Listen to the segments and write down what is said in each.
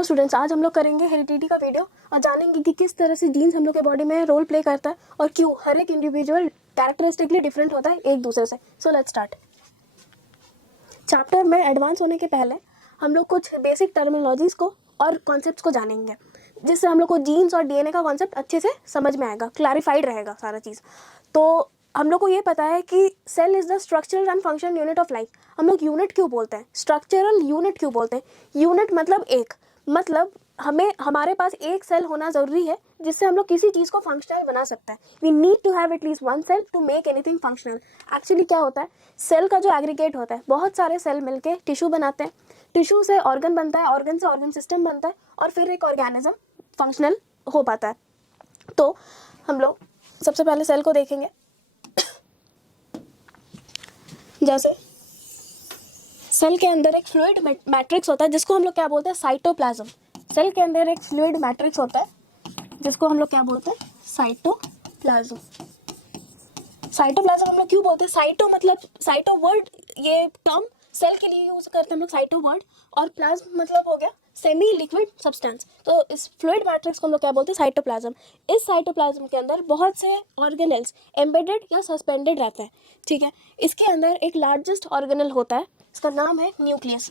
Hello students, आज हम लोग करेंगे हेरिडिटी का वीडियो और जानेंगे कि किस तरह से जीन्स हम लोग के बॉडी में रोल प्ले करता है और क्यों हर एक इंडिविजुअल कैरेक्टरिस्टिकली डिफरेंट होता है एक दूसरे से। So let's start. चैप्टर में एडवांस होने के पहले हम लोग कुछ बेसिक टर्मिनोलॉजीज को और कॉन्सेप्ट्स को जानेंगे, जिससे हम लोग को जीन्स और डीएनए का कॉन्सेप्ट अच्छे से समझ में आएगा, क्लैरिफाइड रहेगा सारा चीज़। तो हम लोग को ये पता है कि cell is the structural and functional unit of life. हम लोग यूनिट क्यों बोलते हैं, स्ट्रक्चरल यूनिट क्यों बोलते हैं? यूनिट मतलब एक, मतलब हमारे पास एक सेल होना ज़रूरी है जिससे हम लोग किसी चीज़ को फंक्शनल बना सकते हैं। We need to have at least one cell to make anything functional. Actually क्या होता है, सेल का जो एग्रीगेट होता है, बहुत सारे सेल मिलके टिश्यू बनाते हैं, टिश्यू से ऑर्गन बनता है, ऑर्गन से ऑर्गन सिस्टम बनता है और फिर एक ऑर्गेनिज्म फंक्शनल हो पाता है। तो हम लोग सबसे पहले सेल को देखेंगे। जैसे सेल के अंदर एक फ्लूइड मैट्रिक्स होता है जिसको हम लोग क्या बोलते हैं, साइटोप्लाज्म। सेल के अंदर एक फ्लूइड मैट्रिक्स होता है जिसको हम लोग क्या बोलते हैं, साइटोप्लाज्म। साइटोप्लाज्म हम लोग क्यों बोलते हैं, साइटो मतलब साइटो वर्ड, ये टर्म सेल के लिए यूज करते हैं हम लोग, साइटो वर्ड, और प्लाज्म मतलब हो गया सेमी लिक्विड सब्सटेंस। तो इस फ्लूइड मैट्रिक्स को हम लोग क्या बोलते हैं, साइटोप्लाज्म। इस साइटोप्लाज्म के अंदर बहुत से ऑर्गेनेल्स एम्बेडेड या सस्पेंडेड रहते हैं, ठीक है। इसके अंदर एक लार्जेस्ट ऑर्गेनल होता है, इसका नाम है न्यूक्लियस।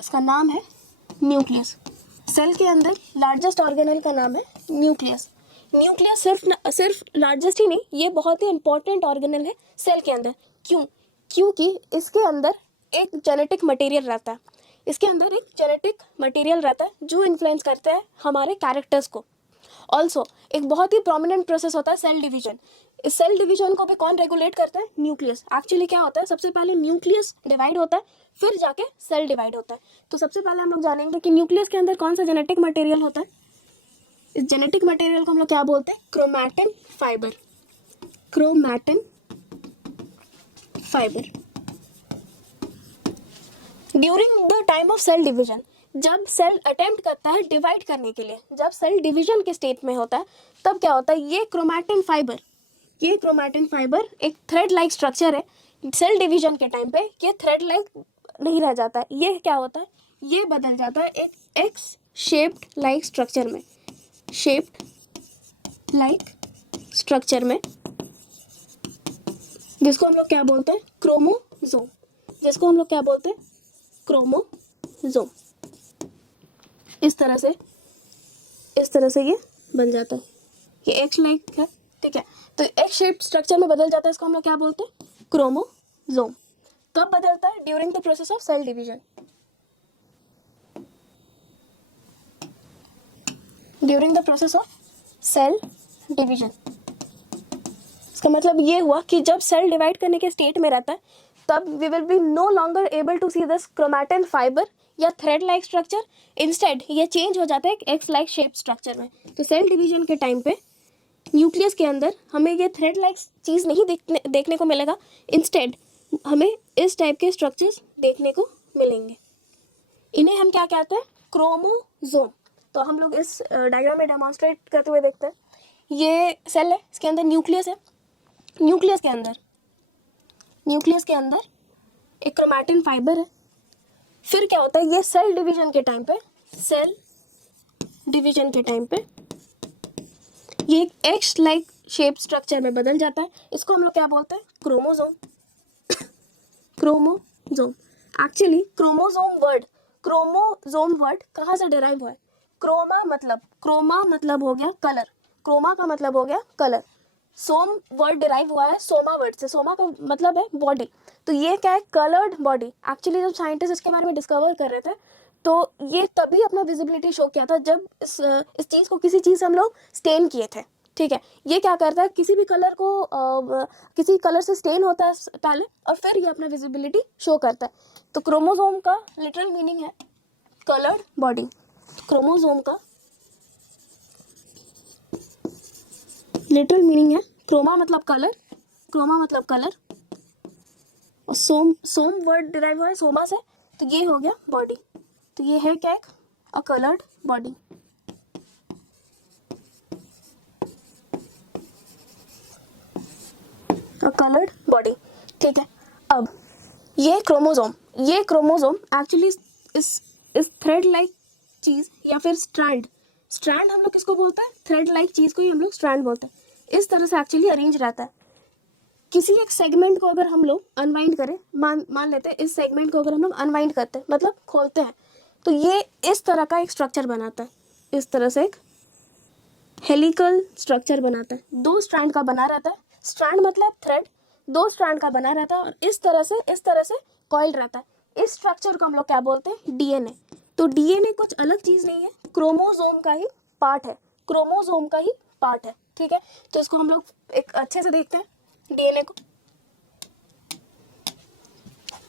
इसका नाम है न्यूक्लियस। सेल के अंदर लार्जेस्ट ऑर्गेनल का नाम है न्यूक्लियस। न्यूक्लियस सिर्फ लार्जेस्ट ही नहीं, ये बहुत ही इंपॉर्टेंट ऑर्गेनल है सेल के अंदर। क्यों? क्योंकि इसके अंदर एक जेनेटिक मटेरियल रहता है। इसके अंदर एक जेनेटिक मटेरियल रहता है जो इन्फ्लुएंस करता है हमारे कैरेक्टर्स को। ऑल्सो एक बहुत ही प्रोमिनेंट प्रोसेस होता है सेल डिवीजन। इस सेल डिवीजन को भी कौन रेगुलेट करता है, न्यूक्लियस। एक्चुअली क्या होता है, सबसे पहले न्यूक्लियस डिवाइड होता है, फिर जाके सेल डिवाइड होता है। तो सबसे पहले हम लोग जानेंगे कि न्यूक्लियस के अंदर कौन सा जेनेटिक मटेरियल होता है। इस जेनेटिक मटेरियल को हम लोग क्या बोलते हैं, chromatin fibre. Chromatin fibre. During the time of cell division, जब सेल अटेम्प्ट करता है डिवाइड करने के लिए, जब सेल डिवीजन के स्टेट में होता है, तब क्या होता है, ये क्रोमैटिन फाइबर एक थ्रेड लाइक स्ट्रक्चर है। सेल डिवीजन के टाइम पे ये थ्रेड लाइक नहीं रह जाता है, ये क्या होता है, ये बदल जाता है एक एक्स शेप्ड लाइक स्ट्रक्चर में। शेप्ड लाइक स्ट्रक्चर में, जिसको हम लोग क्या बोलते हैं, क्रोमोसोम। जिसको हम लोग क्या बोलते हैं, क्रोमोसोम। इस तरह से ये बन जाता है, ये एक्स लाइक है, ठीक है। तो एक्स शेप स्ट्रक्चर में बदल जाता है, इसको हम लोग क्या बोलते हैं, क्रोमोसोम। कब बदलता है, during the process of cell division. During the process of cell division, इसका मतलब ये हुआ कि जब सेल डिवाइड करने के स्टेट में रहता है, तब we will be no longer able to see this chromatin fibre या थ्रेड लाइक स्ट्रक्चर। इंस्टेड ये चेंज हो जाता है एक एक्स लाइक शेप स्ट्रक्चर में। तो सेल डिवीजन के टाइम पे न्यूक्लियस के अंदर हमें ये थ्रेड लाइक चीज़ नहीं देखने को मिलेगा, इंस्टेड हमें इस टाइप के स्ट्रक्चर्स देखने को मिलेंगे। इन्हें हम क्या कहते हैं, क्रोमोसोम। तो हम लोग इस डायग्राम में डेमोन्स्ट्रेट करते हुए देखते हैं। ये सेल है, इसके अंदर न्यूक्लियस है। न्यूक्लियस के अंदर एक क्रोमैटिन फाइबर है। फिर क्या होता है, ये सेल डिवीजन के टाइम पे ये एक एक्स लाइक शेप स्ट्रक्चर में बदल जाता है। इसको हम लोग क्या बोलते हैं, chromosome. Chromosome. Actually chromosome word कहाँ से डिराइव हुआ है, क्रोमा मतलब हो गया कलर, क्रोमा का मतलब हो गया कलर। सोम वर्ड डिराइव हुआ है सोमा वर्ड से, सोमा का मतलब है बॉडी। तो ये क्या है, कलर्ड बॉडी। एक्चुअली जब साइंटिस्ट इसके बारे में डिस्कवर कर रहे थे, तो ये तभी अपना विजिबिलिटी शो किया था जब इस चीज़ को किसी चीज़ से हम लोग स्टेन किए थे, ठीक है। ये क्या करता है, किसी भी कलर को किसी कलर से स्टेन होता है पहले, और फिर ये अपना विजिबिलिटी शो करता है। तो क्रोमोसोम का लिटरल मीनिंग है कलर्ड बॉडी। क्रोमोसोम का लिटरल मीनिंग है क्रोमा मतलब कलर, और सोम वर्ड डिराइव हुआ है सोमा से, तो ये हो गया बॉडी। तो ये है क्या, एक अ कलर्ड बॉडी। अ कलर्ड बॉडी, ठीक है। अब ये क्रोमोसोम एक्चुअली इस थ्रेड लाइक चीज या फिर स्ट्रैंड, स्ट्रैंड हम लोग किसको बोलते हैं, थ्रेड लाइक चीज को ही हम लोग स्ट्रैंड बोलते हैं। इस तरह से एक्चुअली अरेंज रहता है। किसी एक सेगमेंट को अगर हम लोग अनवाइंड करें, मान लेते हैं इस सेगमेंट को अगर हम लोग अनवाइंड करते हैं मतलब खोलते हैं, तो ये इस तरह का एक स्ट्रक्चर बनाता है, इस तरह से एक हेलिकल स्ट्रक्चर बनाता है, 2 स्ट्रैंड का बना रहता है। स्ट्रैंड मतलब थ्रेड, 2 स्ट्रैंड का बना रहता है और इस तरह से कॉइल्ड रहता है। इस स्ट्रक्चर को हम लोग क्या बोलते हैं, डीएनए। तो डीएनए कुछ अलग चीज नहीं है, क्रोमोसोम का ही पार्ट है, क्रोमोसोम का ही पार्ट है, ठीक है। तो इसको हम लोग एक अच्छे से देखते हैं डीएनए को।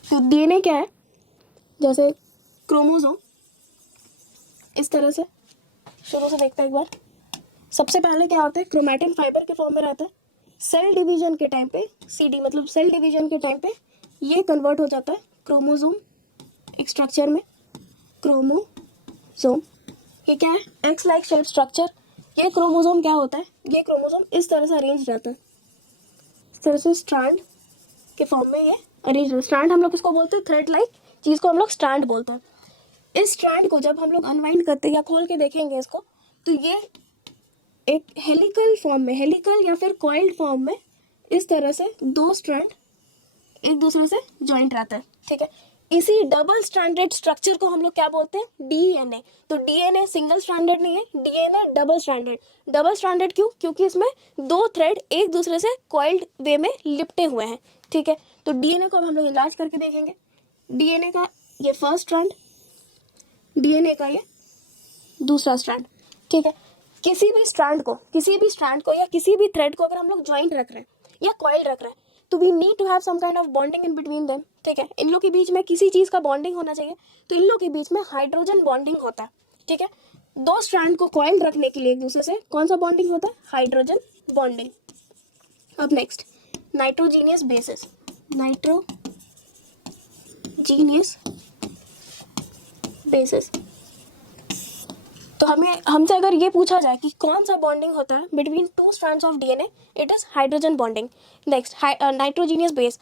तो डीएनए क्या है, जैसे क्रोमोसोम, इस तरह से शुरू से देखते हैं एक बार। सबसे पहले क्या होता है, क्रोमैटिन फाइबर के फॉर्म में रहता है। सेल डिवीजन के टाइम पे, सीडी मतलब सेल डिवीजन के टाइम पे ये कन्वर्ट हो जाता है क्रोमोसोम एक स्ट्रक्चर में, क्रोमोसोम। ये क्या है, एक्स लाइक शेप स्ट्रक्चर। ये क्रोमोसोम क्या होता है, ये क्रोमोसोम इस तरह से अरेंज रहता है, इस तरह से स्ट्रैंड के फॉर्म में ये अरेंज। स्ट्रैंड हम लोग किसको बोलते हैं, थ्रेड लाइक चीज को हम लोग स्ट्रैंड बोलते हैं। इस स्ट्रैंड को जब हम लोग अनवाइंड करते हैं या खोल के देखेंगे इसको, तो ये एक हेलिकल फॉर्म में, हेलिकल या फिर कॉइल्ड फॉर्म में इस तरह से 2 स्ट्रैंड एक दूसरे से ज्वाइंट रहता है, ठीक है। इसी डबल स्ट्रैंडेड स्ट्रक्चर को हम लोग क्या बोलते हैं, डीएनए। तो डीएनए सिंगल स्ट्रैंडेड नहीं है, DNA double stranded. Double stranded क्यों, क्योंकि इसमें 2 थ्रेड एक दूसरे से कॉइल्ड वे में लिपटे हुए हैं, ठीक है। तो डीएनए को अब हम लोग इलाज करके देखेंगे। डीएनए का ये फर्स्ट स्ट्रैंड, डीएनए का ये दूसरा स्ट्रैंड, ठीक है। किसी भी स्ट्रैंड को या किसी भी थ्रेड को अगर हम लोग ज्वाइंट रख रहे हैं या कॉइल रख रहे हैं, तो we need to have some kind of bonding in between them, ठीक है। इन लोग के बीच में किसी चीज का बॉन्डिंग होना चाहिए, तो इन लोग के बीच में हाइड्रोजन बॉन्डिंग होता है, ठीक है। 2 स्ट्रैंड को कॉइल रखने के लिए एक दूसरे से कौन सा बॉन्डिंग होता है, हाइड्रोजन बॉन्डिंग। अब next, nitrogenous basis, nitrogenous basis. तो हमसे अगर ये पूछा जाए कि कौन सा बॉन्डिंग होता है between 2 strands of DNA, it is hydrogen bonding. Next, nitrogenous base.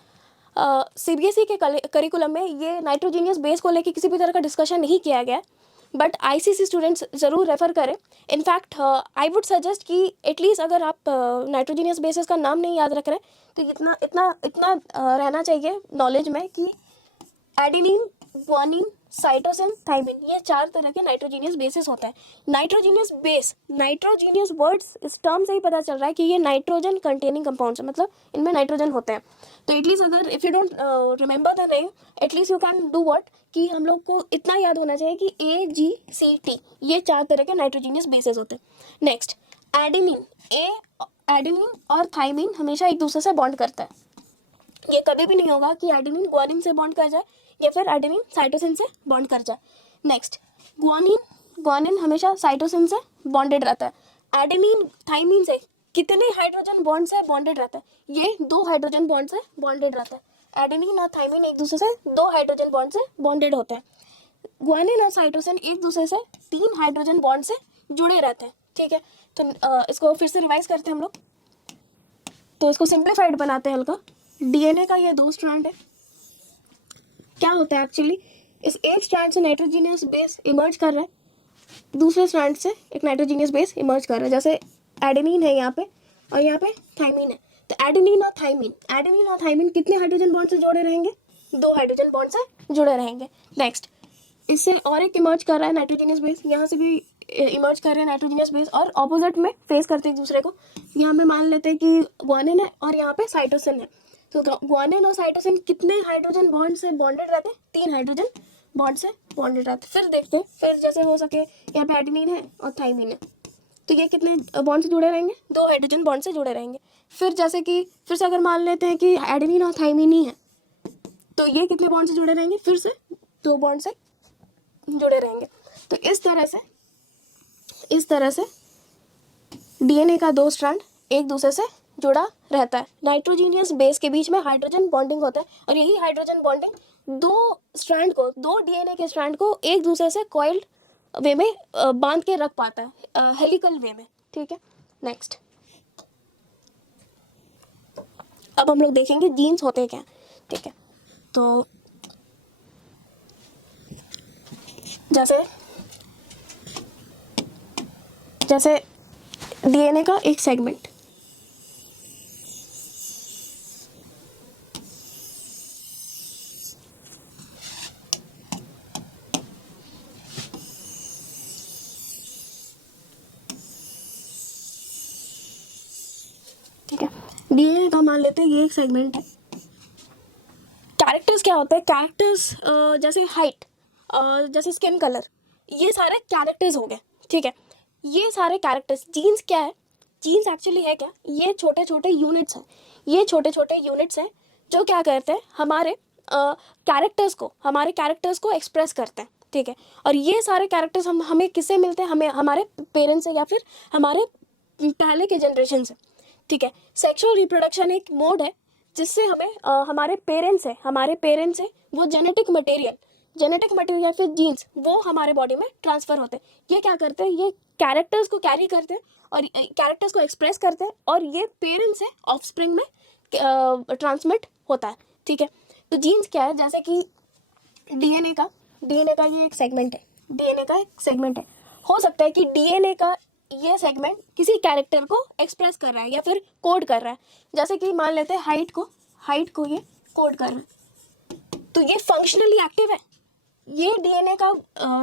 CBSE के करिकुलम में ये नाइट्रोजीनियस बेस को लेकर किसी भी तरह का डिस्कशन नहीं किया गया, बट आईसीसी स्टूडेंट्स ज़रूर रेफर करें। इनफैक्ट आई वुड सजेस्ट कि एटलीस्ट अगर आप नाइट्रोजीनियस बेसिस का नाम नहीं याद रख रहे हैं, तो इतना रहना चाहिए नॉलेज में कि एडेनिन, ग्वानिन, साइटोसिन, थाइमिन, ये 4 तरह के नाइट्रोजीनियस बेसिस होता है। नाइट्रोजीनियस बेस, नाइट्रोजीनियस वर्ड्स इस टर्म से ही पता चल रहा है कि ये नाइट्रोजन कंटेनिंग कंपाउंड्स है, मतलब इनमें नाइट्रोजन होते हैं। तो एटलीस्ट अगर if you don't remember the name, at least you can do what, कि हम लोग को इतना याद होना चाहिए कि AGCT, ये 4 तरह के नाइट्रोजीनियस बेसिस होते हैं। नेक्स्ट, एडेनिन, एडेनिन और थाइमिन हमेशा एक दूसरे से बॉन्ड करता है। ये कभी भी नहीं होगा कि एडेनिन ग्वानिन से बॉन्ड कर जाए या फिर एडेनिन साइटोसिन से बॉन्ड कर जाए। नेक्स्ट, ग्वानिन हमेशा साइटोसिन से बॉन्डेड रहता है। एडेनिन थाइमिन से कितने हाइड्रोजन बॉन्ड से बॉन्डेड रहता है, ये 2 हाइड्रोजन बॉन्ड से बॉन्डेड रहता है। एडेनिन और थाइमिन एक दूसरे से 2 हाइड्रोजन बॉन्ड से बॉन्डेड होते हैं। ग्वानिन और साइटोसिन एक दूसरे से 3 हाइड्रोजन बॉन्ड से जुड़े रहते हैं, ठीक है। तो इसको फिर से रिवाइज करते हैं हम लोग, तो इसको सिंप्लीफाइड बनाते हैं हल्का। डीएनए का ये 2 स्ट्रैंड है। क्या होता है एक्चुअली, इस एक स्ट्रैंड से नाइट्रोजीनियस बेस इमर्ज कर रहा है, दूसरे स्ट्रैंड से एक नाइट्रोजीनियस बेस इमर्ज कर रहा है। जैसे एडेनिन है यहाँ पे और यहाँ पे थाइमिन है, तो एडेनिन और थाइमिन कितने हाइड्रोजन बॉन्ड से जुड़े रहेंगे, 2 हाइड्रोजन बॉन्ड से जुड़े रहेंगे। नेक्स्ट, इससे और एक इमर्ज कर रहा है नाइट्रोजीनियस बेस, यहाँ से भी इमर्ज कर रहे हैं नाइट्रोजीनियस बेस और ऑपोजिट में फेस करते हैं एक दूसरे को। यहाँ पे मान लेते हैं कि ग्वानिन है और यहाँ पे साइटोसिन है, तो ग्वानिन और साइटोसिन कितने हाइड्रोजन बॉन्ड से बॉन्डेड रहते हैं, 3 हाइड्रोजन बॉन्ड से बॉन्डेड रहते हैं। फिर देखते हैं, फिर जैसे हो सके यहाँ पे एडेनिन है और थाइमिन है, तो ये कितने बॉन्ड से जुड़े रहेंगे, 2 हाइड्रोजन बॉन्ड से जुड़े रहेंगे। फिर जैसे कि फिर से अगर मान लेते हैं कि एडेनिन और थाइमिन ही है, तो ये कितने बॉन्ड से जुड़े रहेंगे, फिर से 2 बॉन्ड से जुड़े रहेंगे। तो इस तरह से डीएनए का 2 स्ट्रैंड एक दूसरे से जुड़ा रहता है। नाइट्रोजीनियस बेस के बीच में हाइड्रोजन बॉन्डिंग होता है और यही हाइड्रोजन बॉन्डिंग 2 डीएनए के स्ट्रैंड को एक दूसरे से कॉइल्ड वे में बांध के रख पाता है, हेलिकल वे में, ठीक है। नेक्स्ट, अब हम लोग देखेंगे जीन्स होते हैं क्या, ठीक है। तो जैसे जैसे डीएनए का एक सेगमेंट, ठीक है, डीएनए का मान लेते हैं ये एक सेगमेंट है। कैरेक्टर्स क्या होते हैं? कैरेक्टर्स जैसे हाइट, जैसे स्किन कलर, ये सारे कैरेक्टर्स हो गए, ठीक है। ये सारे कैरेक्टर्स, जीन्स क्या है? जीन्स एक्चुअली है क्या? ये छोटे छोटे यूनिट्स हैं, ये छोटे छोटे यूनिट्स हैं जो क्या करते हैं, हमारे कैरेक्टर्स को एक्सप्रेस करते हैं, ठीक है। और ये सारे कैरेक्टर्स हमें किससे मिलते हैं? हमें हमारे पेरेंट्स से या फिर हमारे पहले के जनरेशन से, ठीक है। सेक्सुअल रिप्रोडक्शन एक मोड है जिससे हमें हमारे पेरेंट्स से वो जेनेटिक मटेरियल या फिर जीन्स वो हमारे बॉडी में ट्रांसफ़र होते हैं। ये क्या करते हैं? ये कैरेक्टर्स को कैरी करते हैं और कैरेक्टर्स को एक्सप्रेस करते हैं और ये पेरेंट्स से ऑफस्प्रिंग में ट्रांसमिट होता है, ठीक है। तो जीन्स क्या है? जैसे कि डीएनए का ये एक सेगमेंट है। हो सकता है कि डीएनए का ये सेगमेंट किसी कैरेक्टर को एक्सप्रेस कर रहा है या फिर कोड कर रहा है। जैसे कि मान लेते हैं हाइट को ये कोड कर रहा है, तो ये फंक्शनली एक्टिव है। ये डीएनए का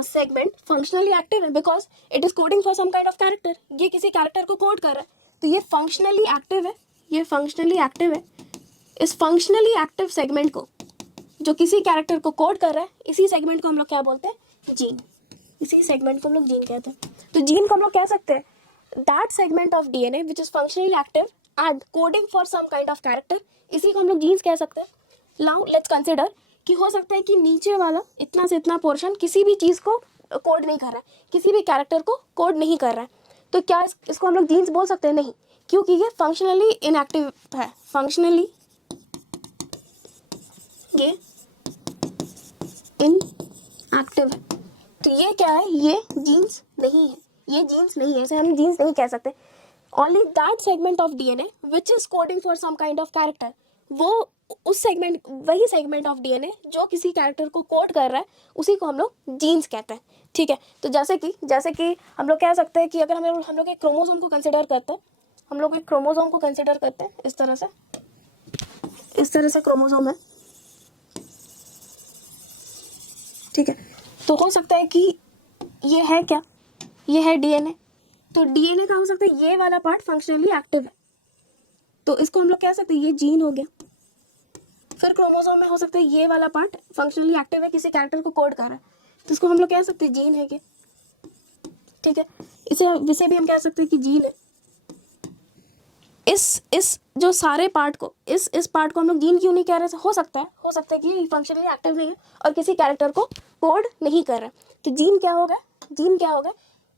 सेगमेंट फंक्शनली एक्टिव है because it is coding for some kind of character. ये किसी कैरेक्टर को कोड कर रहा है, तो ये फंक्शनली एक्टिव है। इस फंक्शनली एक्टिव सेगमेंट को, जो किसी कैरेक्टर को कोड कर रहा है, इसी सेगमेंट को हम लोग क्या बोलते हैं? जीन। इसी सेगमेंट को हम लोग जीन कहते हैं। तो जीन को हम लोग कह सकते हैं that segment of DNA which is functionally active and coding for some kind of character, इसी को हम लोग जीन्स कह सकते हैं। नाउ लेट्स कंसिडर कि हो सकता है कि नीचे वाला इतना से इतना पोर्शन किसी भी चीज़ को कोड नहीं कर रहा है, किसी भी कैरेक्टर को कोड नहीं कर रहा है, तो क्या इसको हम लोग जीन्स बोल सकते हैं? नहीं, क्योंकि ये फंक्शनली इनएक्टिव है। फंक्शनली ये इनएक्टिव है, तो ये क्या है? ये जीन्स नहीं है, इसे हम जीन्स नहीं कह सकते। Only that segment of DNA which is coding for some kind of character, वही सेगमेंट ऑफ डीएनए जो किसी कैरेक्टर को कोड कर रहा है, उसी को हम लोग जीन्स कहते हैं, ठीक है। तो जैसे कि हम लोग कह सकते हैं कि अगर हम लोग एक क्रोमोसोम को कंसिडर करते हैं, इस तरह से क्रोमोसोम है, ठीक है। तो हो सकता है कि ये है क्या? ये है डीएनए। तो डीएनए का हो सकता है ये वाला पार्ट फंक्शनली एक्टिव है, तो इसको हम लोग कह सकते हैं ये जीन हो गया। फिर क्रोमोसोम में हो सकता है ये वाला पार्ट फंक्शनली एक्टिव है, किसी कैरेक्टर को कोड कर रहा है, तो इसको हम लोग कह सकते हैं जीन है क्या, ठीक है। इसे भी हम कह सकते हैं कि जीन है। इस जो सारे पार्ट को इस पार्ट को हम लोग जीन क्यों नहीं कह रहे? हो सकता है कि ये फंक्शनली एक्टिव नहीं है और किसी कैरेक्टर को कोड नहीं कर रहा है, तो जीन क्या होगा?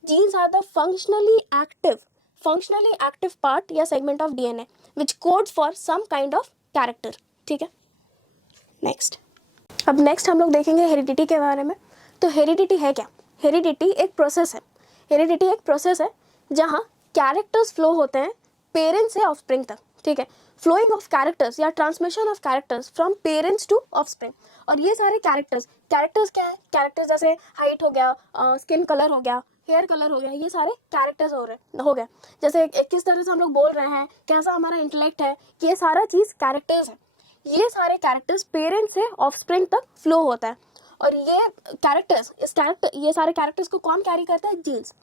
Genes are the functionally active part या segment of DNA which codes for some kind of character, ठीक है। नेक्स्ट हम लोग देखेंगे हेरिडिटी के बारे में। तो हेरिडिटी है क्या? हेरिडिटी एक प्रोसेस है जहाँ कैरेक्टर्स फ्लो होते हैं पेरेंट्स से ऑफस्प्रिंग तक, ठीक है। फ्लोइंग ऑफ कैरेक्टर्स या transmission of characters from parents to offspring. और ये सारे कैरेक्टर्स क्या है? कैरेक्टर्स जैसे हाइट हो गया, स्किन कलर हो गया, हेयर कलर हो गया, ये सारे कैरेक्टर्स हो गए। जैसे किस तरह से हम लोग बोल रहे हैं, कैसा हमारा इंटेलेक्ट है, ये सारा चीज़ कैरेक्टर्स है। ये सारे कैरेक्टर्स पेरेंट्स से ऑफस्प्रिंग तक फ्लो होता है। और ये सारे कैरेक्टर्स को कौन कैरी करता है? जीन्स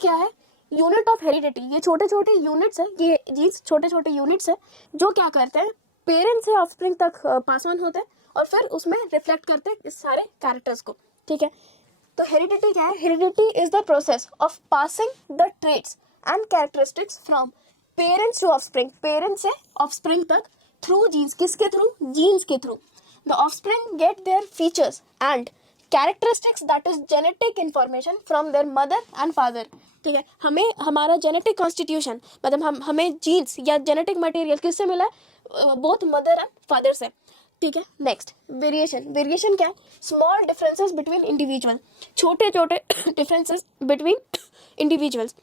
क्या है? Unit of heredity. ये छोटे छोटे यूनिट्स है जो क्या करते हैं? पेरेंट्स से ऑफस्प्रिंग तक पास ऑन होते हैं और फिर उसमें रिफ्लेक्ट करते हैं इस सारे कैरेक्टर्स को, ठीक है। तो हेरिडिटी क्या है? Heredity is the process of passing the traits and characteristics from parents to offspring, parents से ऑफस्प्रिंग तक थ्रू जीन्स। किसके थ्रू? जीन्स के through. The offspring get their features and characteristics that is genetic information from their mother and father, ठीक है। हमें हमारा genetic constitution, मतलब हमें जीन्स या जेनेटिक मटेरियल किससे मिला है? बोथ मदर एंड फादर से, ठीक है। नेक्स्ट वेरिएशन क्या है? स्मॉल डिफरेंसेस बिटवीन इंडिविजुअल, छोटे डिफरेंसेस बिटवीन इंडिविजुअल्स।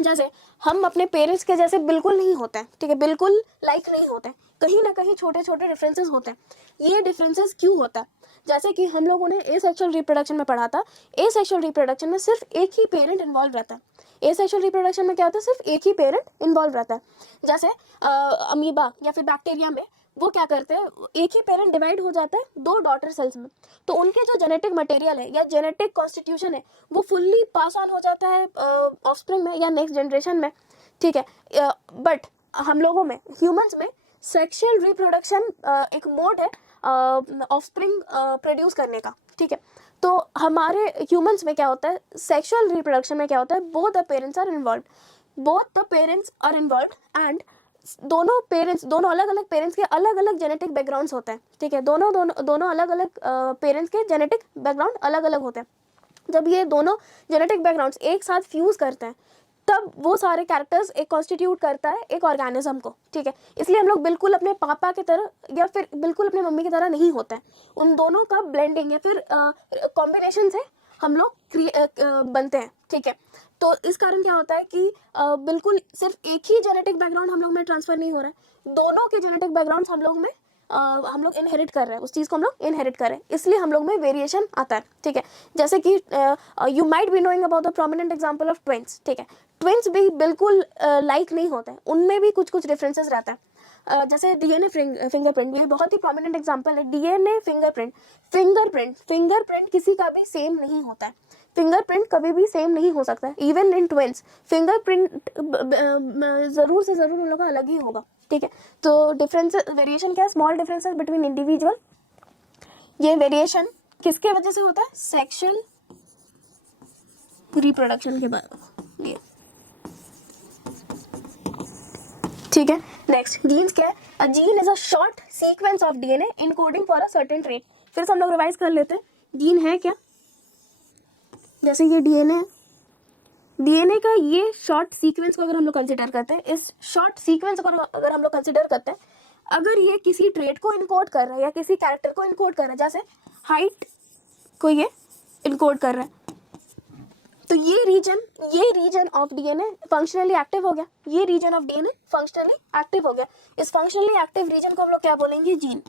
जैसे हम अपने पेरेंट्स के जैसे बिल्कुल नहीं होते हैं, ठीक है, बिल्कुल लाइक नहीं होते हैं, कहीं ना कहीं छोटे छोटे डिफरेंसेस होते हैं। ये डिफरेंसेस क्यों होता है? जैसे कि हम लोगों ने एसेक्सुअल रिप्रोडक्शन में पढ़ा था, एसेक्सुअल रिप्रोडक्शन में सिर्फ एक ही पेरेंट इन्वॉल्व रहता है। एसेक्सुअल रिप्रोडक्शन में क्या होता है? सिर्फ एक ही पेरेंट इन्वॉल्व रहता है। जैसे अमीबा या फिर बैक्टीरिया में वो क्या करते हैं, एक ही पेरेंट डिवाइड हो जाता है दो डॉटर सेल्स में, तो उनके जो जेनेटिक मटेरियल है या जेनेटिक कॉन्स्टिट्यूशन है वो फुल्ली पास ऑन हो जाता है ऑफस्प्रिंग में या नेक्स्ट जनरेशन में, ठीक है। बट हम लोगों में, ह्यूमंस में, सेक्सुअल रिप्रोडक्शन एक मोड है ऑफस्प्रिंग प्रोड्यूस करने का, ठीक है। तो हमारे ह्यूमंस में क्या होता है, सेक्सुअल रिप्रोडक्शन में क्या होता है, both the parents are involved and दोनों अलग अलग पेरेंट्स के अलग अलग जेनेटिक बैकग्राउंड्स होते हैं, ठीक है। दोनों अलग अलग पेरेंट्स के जेनेटिक बैकग्राउंड अलग अलग होते हैं। जब ये दोनों जेनेटिक बैकग्राउंड्स एक साथ फ्यूज करते हैं तब वो सारे कैरेक्टर्स एक कॉन्स्टिट्यूट करता है एक ऑर्गेनिज्म को, ठीक है। इसलिए हम लोग बिल्कुल अपने पापा की तरह या फिर बिल्कुल अपनी मम्मी की तरह नहीं होता है, उन दोनों का ब्लेंडिंग या फिर कॉम्बिनेशन से हम लोग बनते हैं, ठीक है। तो इस कारण क्या होता है कि बिल्कुल सिर्फ एक ही जेनेटिक बैकग्राउंड हम लोग में ट्रांसफर नहीं हो रहा है, दोनों के जेनेटिक बैकग्राउंड हम लोग इनहेरिट कर रहे हैं, उस चीज़ को हम लोग इनहेरिट कर रहे हैं, इसलिए हम लोग में वेरिएशन आता है, ठीक है। जैसे कि you might be knowing about the prominent example of twins, ठीक है। ट्विंस भी बिल्कुल लाइक नहीं होते हैं, उनमें भी कुछ कुछ डिफरेंसेस रहता है। जैसे डीएनए फिंगरप्रिंट, ये बहुत ही प्रोमिनेंट एग्जांपल है। डीएनए फिंगरप्रिंट किसी का भी सेम नहीं होता है, फिंगरप्रिंट कभी भी सेम नहीं हो सकता है। इवन इन ट्विंस फिंगरप्रिंट ज़रूर से ज़रूर उन लोगों का अलग ही होगा, ठीक है। तो डिफरेंसेस, वेरिएशन क्या है, स्मॉल डिफरेंसेस बिटवीन इंडिविजुअल। ये वेरिएशन किसके वजह से होता है, सेक्सुअल रिप्रोडक्शन के बाद, ठीक है। नेक्स्ट, जीन्स क्या है, a gene is a short sequence of DNA encoding for a certain trait. फिर से हम लोग रिवाइज कर लेते हैं, जीन है क्या, जैसे ये डीएनए का ये शॉर्ट सीक्वेंस को अगर हम लोग कंसिडर करते हैं, इस शॉर्ट सीक्वेंस को अगर हम लोग कंसिडर करते हैं, अगर ये किसी ट्रेट को इनकोड कर रहा है या किसी कैरेक्टर को इनकोड कर रहा है, जैसे हाइट को ये इनकोड कर रहा है, तो ये region of DNA functionally active हो गया, ये region of DNA functionally active हो गया। इस फंक्शनली एक्टिव रीजन को हम लोग क्या बोलेंगे, जीन।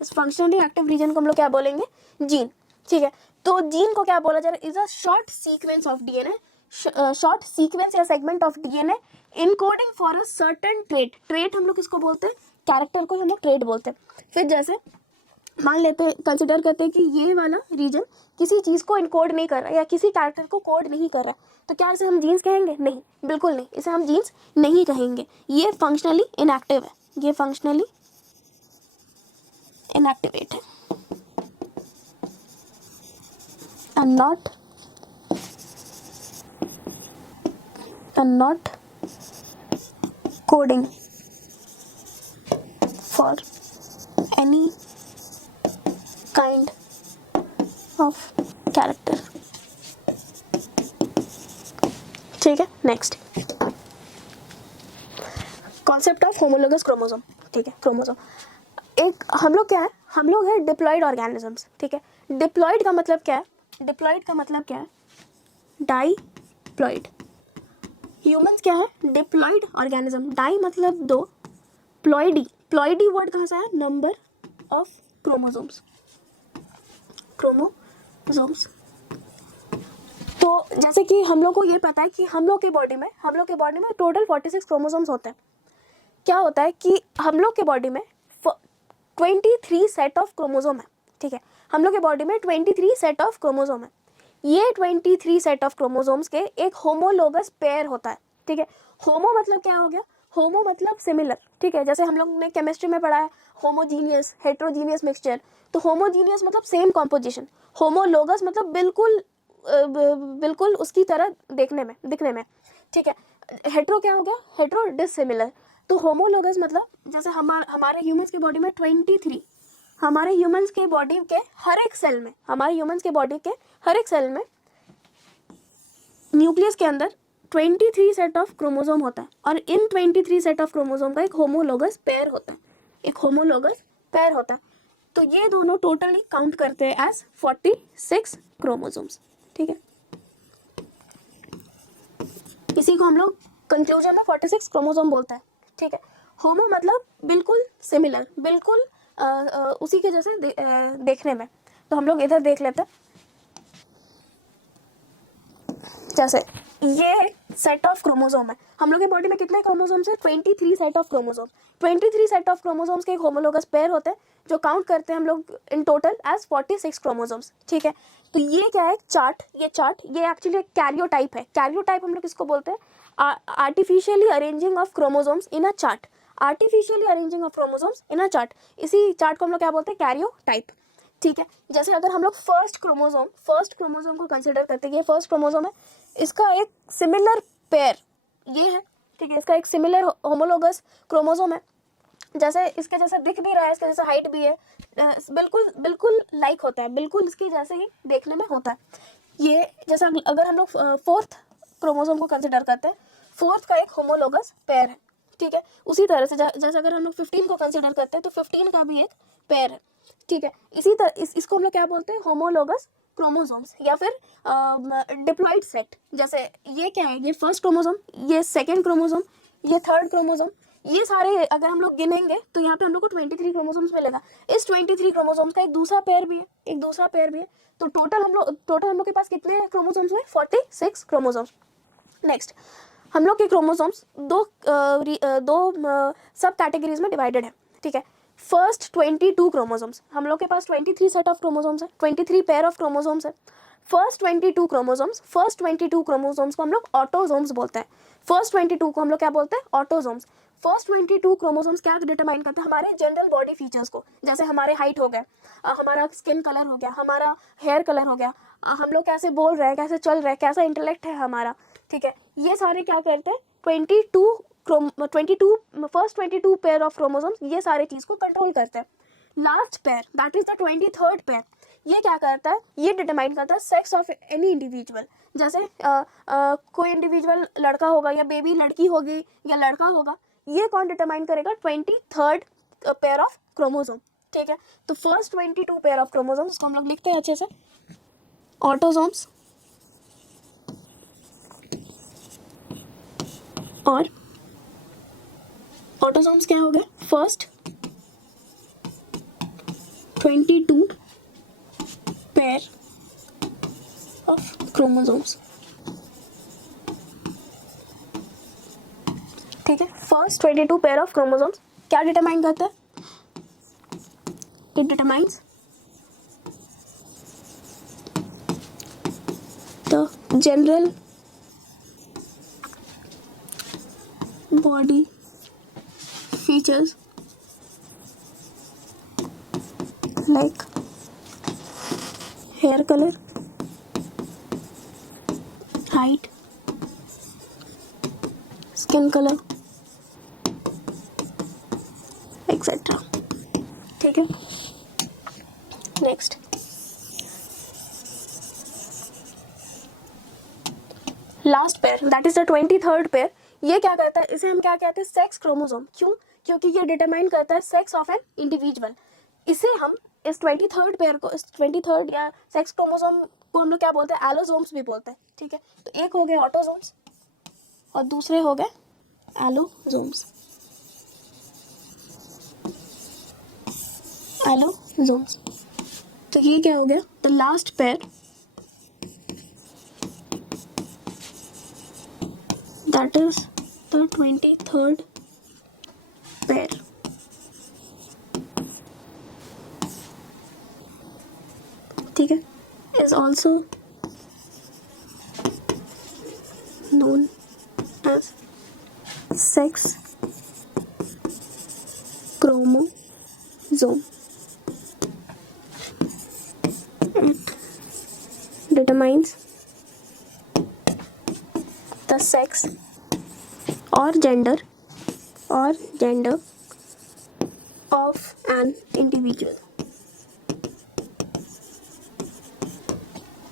इस फंक्शनली एक्टिव रीजन को हम लोग क्या बोलेंगे, जीन, ठीक है। तो जीन को क्या बोला जा रहा है, is a short sequence of DNA, short sequence या segment of DNA encoding for a certain trait. Trait हम लोग किसको बोलते हैं, कैरेक्टर को हम लोग ट्रेट बोलते हैं। फिर जैसे मान लेते, कंसिडर करते हैं कि ये वाला रीजन किसी चीज़ को इनकोड नहीं कर रहा या किसी कैरेक्टर को कोड नहीं कर रहा, तो क्या इसे हम जीन्स कहेंगे, नहीं, बिल्कुल नहीं, इसे हम जीन्स नहीं कहेंगे, ये फंक्शनली इनएक्टिव है, ये फंक्शनली इनएक्टिवेट है and not coding for any kind of character, ठीक है। Next, concept of homologous chromosome, ठीक है। क्रोमोसोम एक, हम लोग क्या है, हम लोग है डिप्लॉयड ऑर्गेनिजम्स, ठीक है। डिप्लॉयड का मतलब क्या है, डिप्लॉयड का मतलब क्या है, डाइप्लॉयड। ह्यूमंस क्या है, डिप्लॉयड ऑर्गेनिज्म, डाई मतलब दो, प्लॉइडी वर्ड कहाँ से आया, नंबर ऑफ क्रोमोसोम्स, तो जैसे कि हम लोग को ये पता है कि हम लोग के बॉडी में टोटल 46 क्रोमोसोम्स होते हैं। क्या होता है कि हम लोग के बॉडी में 23 सेट ऑफ क्रोमोसोम है, ठीक है। हम लोग के बॉडी में 23 सेट ऑफ क्रोमोसोम है। ये 23 सेट ऑफ क्रोमोसोम्स के एक होमोलोगस पेयर होता है, ठीक है। होमो मतलब क्या हो गया, होमो मतलब सिमिलर, ठीक है। जैसे हम लोग ने केमिस्ट्री में पढ़ा है होमोजीनियस, हेट्रोजीनियस मिक्सचर, तो होमोजीनियस मतलब सेम कॉम्पोजिशन, होमोलोगस मतलब बिल्कुल उसकी तरह दिखने में, ठीक है। हेट्रो क्या हो गया, हेट्रो डिसिमिलर। तो होमोलोगस मतलब जैसे हमारे ह्यूमंस के बॉडी में 23, हमारे ह्यूमंस के बॉडी के हर एक सेल में न्यूक्लियस के अंदर 23 सेट ऑफ क्रोमोसोम होता है, और इन 23 सेट ऑफ क्रोमोसोम का एक होमोलोगस पेयर होता है, तो ये दोनों टोटली काउंट करते हैं एज 46 क्रोमोसोम्स, ठीक है। इसी को हम लोग कंक्लूजन में 46 क्रोमोसोम बोलते हैं, ठीक है। होमो मतलब बिल्कुल सिमिलर, बिल्कुल उसी के जैसे देखने में। तो हम लोग इधर देख लेते हैं, जैसे ये सेट ऑफ क्रोमोसोम है। हम लोग के बॉडी में कितने क्रोमोसोम्स है? 23 set of chromosomes. 23 set of chromosomes के एक होमोलोगस पेयर होते हैं, जो काउंट करते हैं हम लोग इन टोटल एज 46 क्रोमोसोम्स। ठीक है, तो ये क्या है? चार्ट, ये एक्चुअली एक कैरियोटाइप है। कैरियोटाइप हम लोग किसको बोलते हैं? Artificially arranging of chromosomes in a chart. Artificially arranging of chromosomes in a chart, इसी चार्ट को हम लोग क्या बोलते हैं? कैरियोटाइप। ठीक है, जैसे अगर हम लोग फर्स्ट क्रोमोसोम को कंसिडर करते हैं, ये फर्स्ट क्रोमोसोम है, इसका एक सिमिलर पेयर ये है। ठीक है, इसका एक सिमिलर होमोलोगस क्रोमोसोम है, जैसे इसके जैसा दिख भी रहा है, इसके जैसा हाइट भी है, बिल्कुल बिल्कुल लाइक होता है, बिल्कुल इसके जैसे ही देखने में होता है। ये जैसा अगर हम लोग फोर्थ क्रोमोसोम को कंसिडर करते हैं, फोर्थ का एक होमोलोगस पेयर है। ठीक है, उसी तरह से जैसे अगर हम लोग 15 को कंसिडर करते हैं, तो 15 का भी एक पेयर है। ठीक है, इसी तरह इसको हम लोग क्या बोलते हैं? होमोलोगस क्रोमोसोम्स, या फिर डिप्लॉइड सेट। जैसे ये क्या है? ये फर्स्ट क्रोमोसोम, ये सेकेंड क्रोमोसोम, ये थर्ड क्रोमोसोम, ये सारे अगर हम लोग गिनेंगे तो यहाँ पे हम लोग को 23 क्रोमोसोम्स मिलेगा। इस 23 क्रोमोसोम्स का एक दूसरा पेयर भी है, तो टोटल हम लोग के पास कितने क्रोमोसोम्स हुए? 46 क्रोमोसोम्स। नेक्स्ट, हम लोग के क्रोमोसोम्स दो सब कैटेगरीज में डिवाइडेड है। ठीक है, फर्स्ट 22 क्रोमोसोम्स, हम लोग के पास 23 सेट ऑफ क्रोमोसोम्स है, 23 पेयर ऑफ क्रोमोसोम्स है। फर्स्ट 22 क्रोमोसोम्स को हम लोग ऑटोसोम्स बोलते हैं। फर्स्ट 22 को हम लोग क्या बोलते हैं? ऑटोसोम्स। फर्स्ट 22 क्रोमोसोम्स क्या डिटरमाइन करते हैं? हमारे जनरल बॉडी फीचर्स को, जैसे हमारे हाइट हो गया, हमारा स्किन कलर हो गया, हमारा हेयर कलर हो गया, हम लोग कैसे बोल रहे हैं, कैसे चल रहे हैं, कैसा इंटेलेक्ट है हमारा। ठीक है, ये सारे क्या करते हैं? 22 पेयर ऑफ क्रोमोसोम्स ये सारे चीज को कंट्रोल करते हैं। Last pair, that is the 23rd pair, ये क्या करता है? ये डिटरमाइन करता है सेक्स ऑफ एनी इंडिविजुअल। जैसे कोई इंडिविजुअल लड़का होगा, या बेबी लड़की होगी, या लड़का होगा, ये कौन डिटरमाइन करेगा? 23rd pair of chromosome. ठीक है, तो फर्स्ट 22 पेयर ऑफ क्रोमोसोम्स, इसको हम लोग लिखते हैं अच्छे से, ऑटोसोम्स। और ऑटोसोम्स क्या हो गए? First 22 pair of chromosomes. ठीक है, फर्स्ट 22 पेयर ऑफ क्रोमोसोम्स क्या डिटरमाइन करता है? It determines the general body features like hair color, height, skin color, etc. ठीक है, next, last pair, that is the 23rd pair. ये क्या करता है? इसे हम क्या कहते हैं? Sex chromosome. क्यों? क्योंकि ये डिटरमाइन करता है सेक्स ऑफ एन इंडिविजुअल। इसे हम इस 23rd पेयर को, इस 23rd या सेक्स क्रोमोसोम को हम लोग क्या बोलते हैं? एलोसोम्स भी बोलते हैं। ठीक है, तो एक हो गए ऑटोसोम्स और दूसरे हो गए एलोसोम्स। एलोसोम्स, तो ये क्या हो गया? The last pair, that is the 23rd pair। ठीक है, is also known as sex chromosome। It determines the sex or gender of an individual।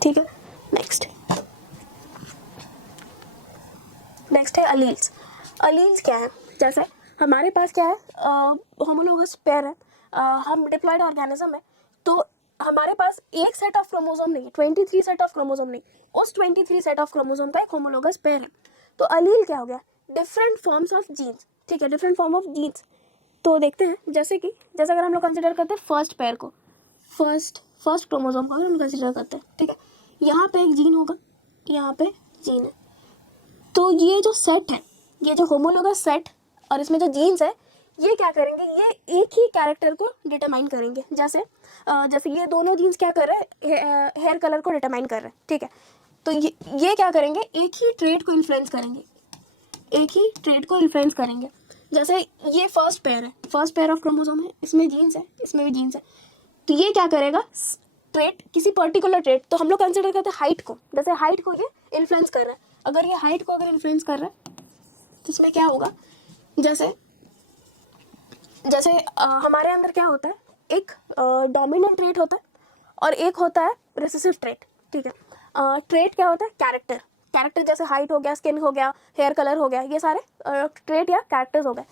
ठीक है, नेक्स्ट है अलील्स। अलील्स क्या है? जैसे हमारे पास क्या है? होमोलोगस पेयर है, हम डिप्लॉयड ऑर्गेनिज्म है, तो हमारे पास एक सेट ऑफ क्रोमोसोम नहीं, 23 सेट ऑफ क्रोमोसोम नहीं, उस 23 सेट ऑफ क्रोमोसोम का एक होमोलोगस पेयर है। तो अलील क्या हो गया? डिफरेंट फॉर्म्स ऑफ जीन्स, ठीक है, डिफरेंट फॉर्म ऑफ जीन्स। तो देखते हैं, जैसे अगर हम लोग कंसिडर करते हैं फर्स्ट पेयर को, फर्स्ट क्रोमोसोम को अगर हम कंसिडर करते हैं, ठीक है, यहाँ पे एक जीन होगा, यहाँ पे जीन है। तो ये जो सेट है, ये जो होमोलोगस सेट और इसमें जो जीन्स है, ये क्या करेंगे, ये एक ही कैरेक्टर को डिटरमाइन करेंगे। जैसे ये दोनों जीन्स क्या कर रहे हैं, हेयर कलर को डिटरमाइन कर रहे हैं, ठीक है। तो ये क्या करेंगे, एक ही ट्रेट को इन्फ्लुएंस करेंगे, एक ही ट्रेट को इन्फ्लुएंस करेंगे। जैसे ये फर्स्ट पेयर है, फर्स्ट पेयर ऑफ क्रोमोसोम है, इसमें जीन्स है, इसमें भी जीन्स है। तो ये क्या करेगा, ट्रेट, किसी पर्टिकुलर ट्रेट, तो हम लोग कंसिडर करते हैं हाइट को, जैसे हाइट को ये इन्फ्लुएंस कर रहा है। अगर ये हाइट को अगर इन्फ्लुएंस कर रहा है तो इसमें क्या होगा, जैसे हमारे अंदर क्या होता है, एक डोमिनेंट ट्रेट होता है और एक होता है रिसेसिव ट्रेट, ठीक है। ट्रेट क्या होता है, कैरेक्टर जैसे हाइट हो गया, स्किन हो गया, हेयर कलर हो गया, ये सारे ट्रेट या कैरेक्टर्स हो गए।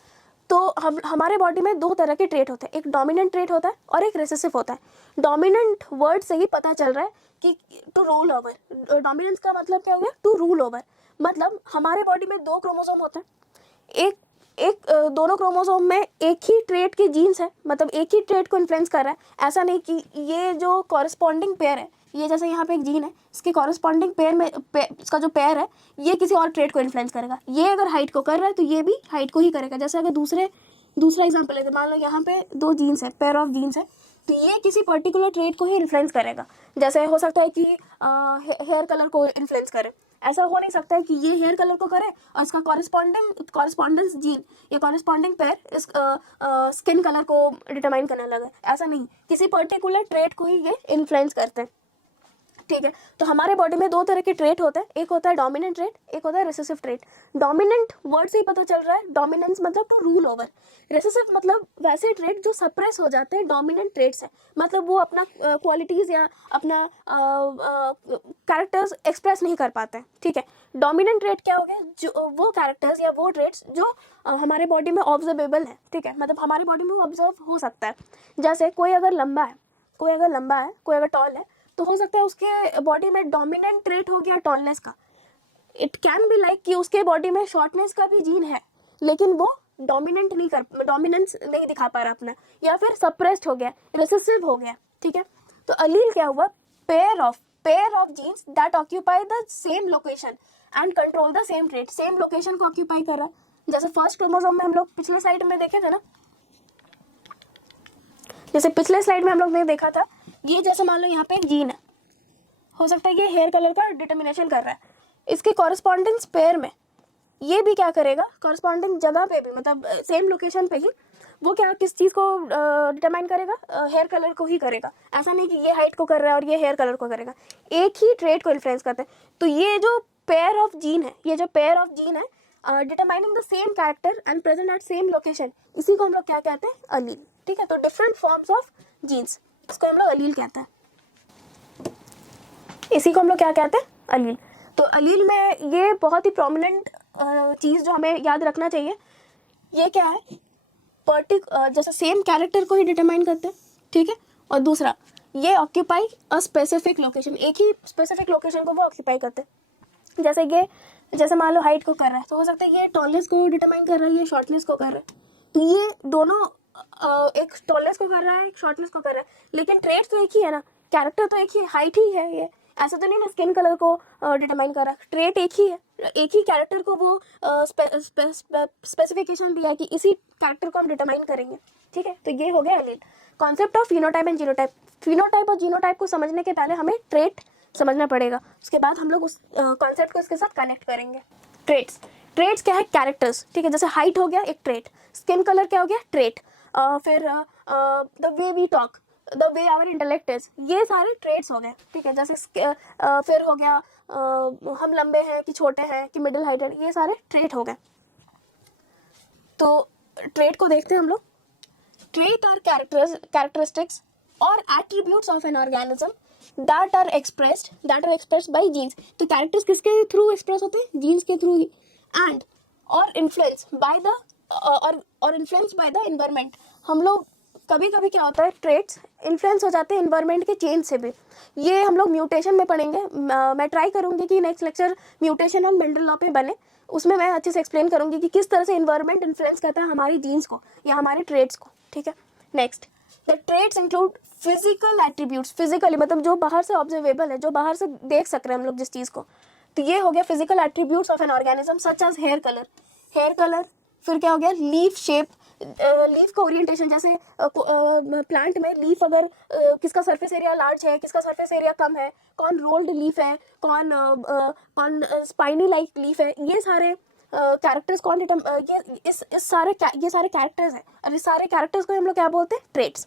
तो हमारे बॉडी में दो तरह के ट्रेट होते हैं, एक डोमिनेंट ट्रेट होता है और एक रिसेसिव होता है। डोमिनेंट वर्ड से ही पता चल रहा है कि टू रूल ओवर, डोमिनेंस का मतलब क्या हो गया, टू रूल ओवर। मतलब हमारे बॉडी में दो क्रोमोसोम होते हैं, दोनों क्रोमोसोम में एक ही ट्रेट के जीन्स है, मतलब एक ही ट्रेट को इन्फ्लुएंस कर रहा है। ऐसा नहीं कि ये जो कॉरेस्पॉन्डिंग पेयर है, ये जैसे यहाँ पे एक जीन है, इसके कॉरेस्पॉन्डिंग पेयर में इसका जो पेयर है ये किसी और ट्रेट को इन्फ्लुएंस करेगा। ये अगर हाइट को कर रहा है तो ये भी हाइट को ही करेगा। जैसे अगर दूसरा एग्जाम्पल लेते, मान लो यहाँ पे दो जीन्स है, पेयर ऑफ जीन्स है, तो ये किसी पर्टिकुलर ट्रेट को ही इन्फ्लुएंस करेगा। जैसे हो सकता है कि हेयर कलर को इन्फ्लुएंस करे, ऐसा हो नहीं सकता है कि ये हेयर कलर को करे और इसका कॉरेस्पॉन्डेंस जीन या कॉरेस्पॉन्डिंग पेयर इस स्किन कलर को डिटरमाइन करने लगा। ऐसा नहीं, किसी पर्टिकुलर ट्रेट को ही ये इन्फ्लुएंस करते हैं, ठीक है। तो हमारे बॉडी में दो तरह के ट्रेट होते हैं, एक होता है डोमिनेंट ट्रेट, एक होता है रिसेसिव ट्रेट। डोमिनेंट वर्ड से ही पता चल रहा है, डोमिनेंस मतलब टू रूल ओवर। रिसेसिव मतलब वैसे ट्रेट जो सप्रेस हो जाते हैं डोमिनेंट ट्रेट से, मतलब वो अपना क्वालिटीज़ या अपना कैरेक्टर्स एक्सप्रेस नहीं कर पाते हैं, ठीक है। डोमिनेंट ट्रेट क्या हो गया, जो वो कैरेक्टर्स या वो ट्रेट्स जो हमारे बॉडी में ऑब्जर्वेबल है, ठीक है, मतलब हमारी बॉडी में वो ऑब्जर्व हो सकता है। जैसे कोई अगर लंबा है, कोई अगर टॉल है, तो हो सकता है उसके बॉडी में डोमिनेंट ट्रेट हो गया टॉलनेस का। इट कैन बी लाइक कि उसके बॉडी में शॉर्टनेस का भी जीन है, लेकिन वो डोमिनेंस नहीं दिखा पा रहा अपना, या फिर सप्रेस्ड हो गया, रिसेसिव हो गया, ठीक है। तो अलील क्या हुआ, pair of genes that occupy the same location and control the same trait. Same location को ऑक्यूपाई कर रहा है। जैसे फर्स्ट क्रोमोसोम में हम लोग पिछले स्लाइड में देखे थे ना, जैसे पिछले स्लाइड में हम लोग ने देखा था, ये जैसे मान लो यहाँ पे एक जीन है, हो सकता है ये हेयर कलर का डिटर्मिनेशन कर रहा है, इसके कॉरेस्पॉन्डिंग पेयर में ये भी क्या करेगा, कॉरेस्पॉन्डिंग जगह पे भी, मतलब सेम लोकेशन पे ही वो क्या किस चीज़ को डिटरमाइन करेगा, हेयर कलर को ही करेगा। ऐसा नहीं कि ये हाइट को कर रहा है और ये हेयर कलर को करेगा, एक ही ट्रेट को इन्फ्लुएंस करते हैं। तो ये जो पेयर ऑफ जीन है, determining the same character and present at same location, इसी को हम लोग क्या कहते हैं, अलील, ठीक है। तो डिफरेंट फॉर्म्स ऑफ जीन्स, इसको हम लोग अलील कहते हैं, इसी को हम लोग क्या कहते हैं, अलील। तो अलील में ये बहुत ही प्रोमिनेंट चीज़ जो हमें याद रखना चाहिए, ये क्या है, जैसे सेम कैरेक्टर को ही डिटरमाइन करते हैं, ठीक है। और दूसरा, ये ऑक्यूपाई अ स्पेसिफिक लोकेशन, एक ही स्पेसिफिक लोकेशन को वो ऑक्यूपाई करते हैं। जैसे मान लो हाइट को कर रहा है, तो हो सकता है ये टॉलनेस को डिटरमाइन कर रहा है, ये शॉर्टनेस को कर रहा है। तो ये दोनों एक टॉलनेस को कर रहा है, एक शॉर्टनेस को कर रहा है, लेकिन ट्रेट तो एक ही है ना, कैरेक्टर तो एक ही, हाइट ही है। ये ऐसा तो नहीं ना स्किन कलर को डिटरमाइन कर रहा है, ट्रेट एक ही है, एक ही कैरेक्टर को वो स्पेसिफिकेशन दिया है कि इसी कैरेक्टर को हम डिटरमाइन करेंगे, ठीक है। तो ये हो गया allele. Concept of phenotype and genotype. Phenotype और जीनोटाइप को समझने के पहले हमें ट्रेट समझना पड़ेगा, उसके बाद हम लोग उस कॉन्सेप्ट को इसके साथ कनेक्ट करेंगे। ट्रेट्स क्या है, कैरेक्टर्स, ठीक है। जैसे हाइट हो गया एक ट्रेट, स्किन कलर क्या हो गया, ट्रेट, फिर the way we talk, the way our intellect is, ये सारे ट्रेट्स हो गए, ठीक है। जैसे फिर हो गया हम लंबे हैं कि छोटे हैं कि मिडिल हाइटेड, ये सारे ट्रेट हो गए। तो ट्रेट को देखते हैं हम लोग। ट्रेट आर कैरेक्टरिस्टिक्स और attributes of an organism that are expressed by genes। तो कैरेक्टर्स किसके थ्रू एक्सप्रेस होते हैं, जीन्स के थ्रू ही। एंड और इन्फ्लुएंस बाय द इन्वायरमेंट। हम लोग कभी कभी क्या होता है, ट्रेट्स इन्फ्लुएंस हो जाते हैं इन्वायरमेंट के चेंज से भी। ये हम लोग म्यूटेशन में पढ़ेंगे। मैं ट्राई करूँगी कि नेक्स्ट लेक्चर म्यूटेशन और मेंडल लॉ पे बने, उसमें मैं अच्छे से एक्सप्लेन करूँगी कि किस तरह से इन्वायरमेंट इन्फ्लुएंस करता है हमारी जीन्स को या हमारे ट्रेट्स को, ठीक है। Next, the traits include physical attributes, physically मतलब जो बाहर से ऑब्जर्वेबल है, जो बाहर से देख सक रहे हैं हम लोग जिस चीज़ को, तो ये हो गया physical attributes of an organism such as hair colour, hair colour. फिर क्या हो गया, लीफ शेप, लीफ का ओरिएंटेशन, जैसे प्लांट में लीफ अगर किसका सरफेस एरिया लार्ज है, किसका सरफेस एरिया कम है, कौन रोल्ड लीफ है, कौन स्पाइनी लाइक लीफ है, ये सारे कैरेक्टर्स कौन ये सारे कैरेक्टर्स हैं, और इस सारे कैरेक्टर्स को हम लोग क्या बोलते हैं, ट्रेट्स।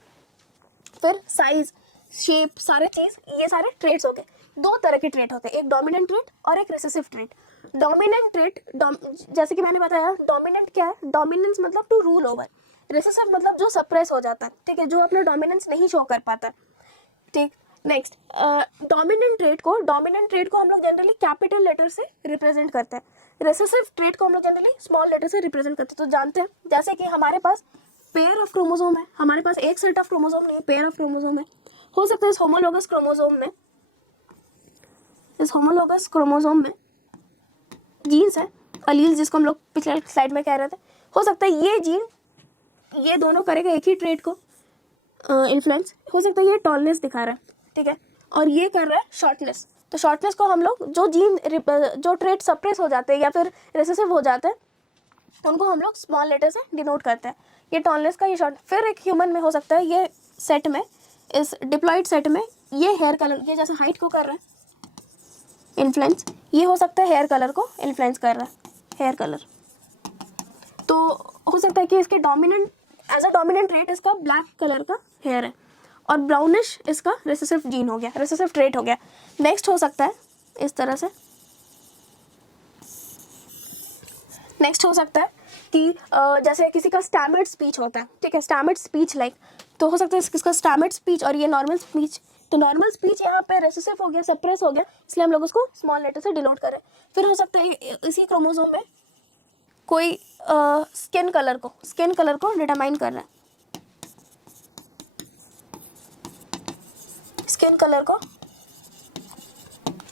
फिर साइज, शेप, सारे चीज़, ये सारे ट्रेट्स हो गए। दो तरह के ट्रेट होते हैं, एक डोमिनेंट ट्रेट और एक रिसेसिव ट्रेट। डोमिनेंट ट्रेट, जैसे कि मैंने बताया, डोमिनेंट क्या है, डोमिनेंस मतलब टू रूल ओवर, रिसेसिव मतलब जो सप्रेस हो जाता है, ठीक है, जो अपना डोमिनेंस नहीं शो कर पाता, ठीक। नेक्स्ट, डोमिनेंट ट्रेट को हम लोग जनरली कैपिटल लेटर से रिप्रेजेंट करते हैं, रिसेसिव ट्रेट को हम लोग जनरली स्मॉल लेटर से रिप्रेजेंट करते हैं। तो जानते हैं, जैसे कि हमारे पास पेयर ऑफ क्रोमोसोम है, हमारे पास एक सेट ऑफ क्रोमोसोम नहीं है, पेयर ऑफ क्रोमोसोम है। हो सकता है इस होमोलोगस क्रोमोसोम में जीन्स है, अलील जिसको हम लोग पिछले स्लाइड में कह रहे थे, हो सकता है ये जीन, ये दोनों करेगा एक ही ट्रेट को इन्फ्लुएंस, हो सकता है ये टॉलनेस दिखा रहा है, ठीक है, और ये कर रहा है शॉर्टनेस। तो शॉर्टनेस को हम लोग जो ट्रेट सप्रेस हो जाते हैं या फिर रिसेसिव हो जाते हैं, उनको हम लोग स्मॉल लेटर से डिनोट करते हैं, ये टॉलनेस का, ये शॉर्ट। फिर एक ह्यूमन में हो सकता है ये सेट में, इस डिप्लॉइड सेट में, ये हेयर कलर, ये जैसे हाइट को कर रहा है इन्फ्लुएंस, ये हो सकता है हेयर कलर को इन्फ्लुएंस कर रहा है, हेयर कलर। तो हो सकता है कि इसके dominant, as a dominant trait इसका ब्लैक कलर का हेयर है, और ब्राउनिश इसका रिसेसिव जीन हो गया, रिसेसिव ट्रेट हो गया। नेक्स्ट हो सकता है इस तरह से, नेक्स्ट हो सकता है कि जैसे किसी का स्टैमर्ड स्पीच होता है, ठीक है, स्टैमर्ड स्पीच लाइक, तो हो सकता है किसका स्टैमर्ड स्पीच और ये नॉर्मल स्पीच, तो नॉर्मल स्पीच यहाँ पे रेसेसिव हो गया, सप्रेस हो गया, इसलिए हम लोग उसको स्मॉल लेटर से डिनोट करें। फिर हो सकता है इसी क्रोमोसोम में कोई स्किन कलर को डिटरमाइन कर रहा है, स्किन कलर को